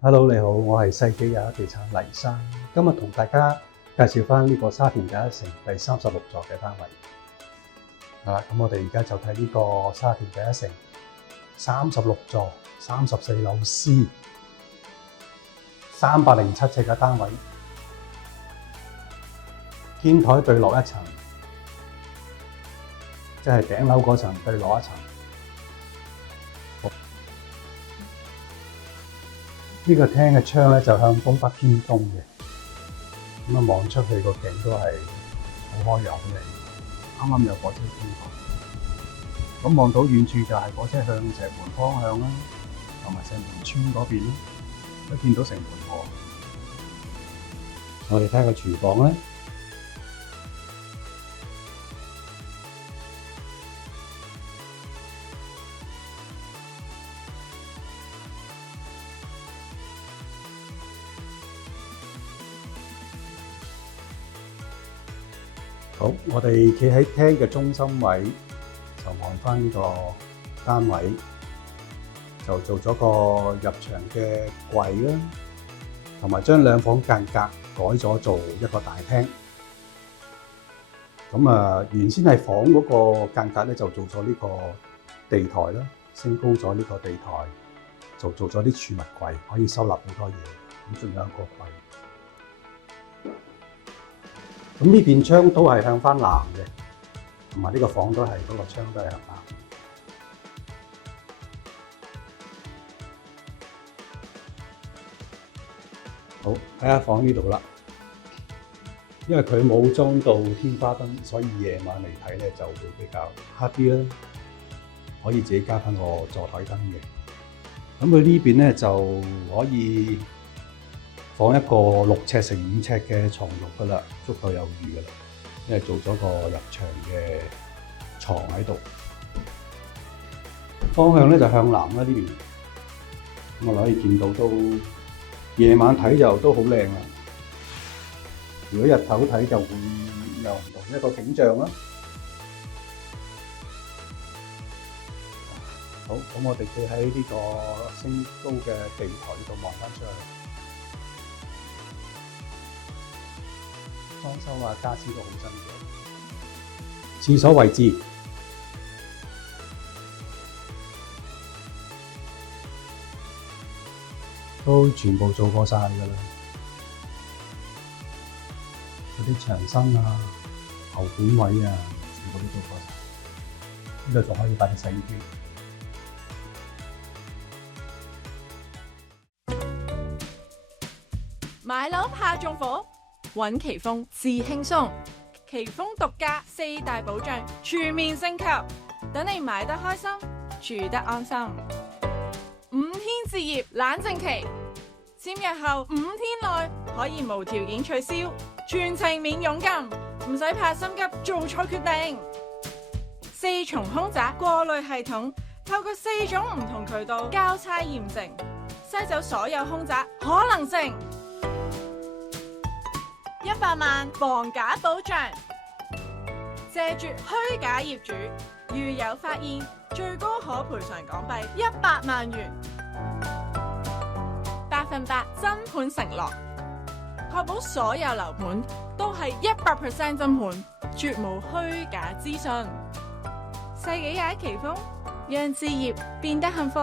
Hello，你好，我係世紀21地產黎生，今日同大家介紹返呢個沙田第一城第36座嘅單位。咁我哋而家就睇呢個沙田第一城36座34樓 C 307尺嘅單位，天台對落一層，即係頂樓嗰層對落一層。呢個廳嘅窗咧就向東北偏東嘅，咁啊望出去個景都係好開揚嘅，啱啱有火車經過，咁望到遠處就係火車向石門方向啦，同埋石門村嗰邊啦，都見到城門河。我哋睇下個廚房啦。好，我哋企喺廳嘅中心位，就望返呢個單位，就做咗個入場嘅櫃啦，同埋將兩房間隔改咗做一個大廳。咁原先係房嗰個間隔咧，就做咗呢個地台啦，升高咗呢個地台，就做咗啲儲物櫃，可以收納好多嘢。咁仲有一個櫃。咁呢邊窗都係向返南嘅，同埋呢個房都係嗰個窗都係向南。好，睇下房呢度啦，因為佢冇裝到天花燈，所以夜晚嚟睇咧就會比較黑啲啦。可以自己加返個座台燈嘅。咁佢呢邊咧就可以放一個6尺乘5尺嘅床褥㗎啦，足夠有餘㗎啦，因為做咗個入場嘅床喺度。方向咧就向南啦呢邊，咁我哋可以見到都夜晚睇就都好靚啦。如果日頭睇就會有唔同一個景象啦。好，咁我哋企喺呢個升高嘅地台度望返出去。裝修啊，家私都好新嘅。廁所位置都全部做過晒㗎啦，嗰啲牆身啊、喉管位啊，全部都做過晒。呢度仲可以擺隻洗衣機。買樓怕中火？揾奇豐至輕鬆，奇豐獨家4大保障全面升級，等你買得開心，住得安心。5天置業冷靜期，簽約後5天內可以無條件取消，全程免佣金，唔使怕心急做錯決定。4重空宅過濾系統，透過4種唔同渠道交叉驗證，篩走所有空宅可能性。100萬房價保障，謝絕虛假業主，如有發現，最高可賠償港幣100萬元。100%真盤承諾，確保所有樓盤都係100%真盤，絕無虛假資訊。世紀21奇豐，讓置業變得幸福。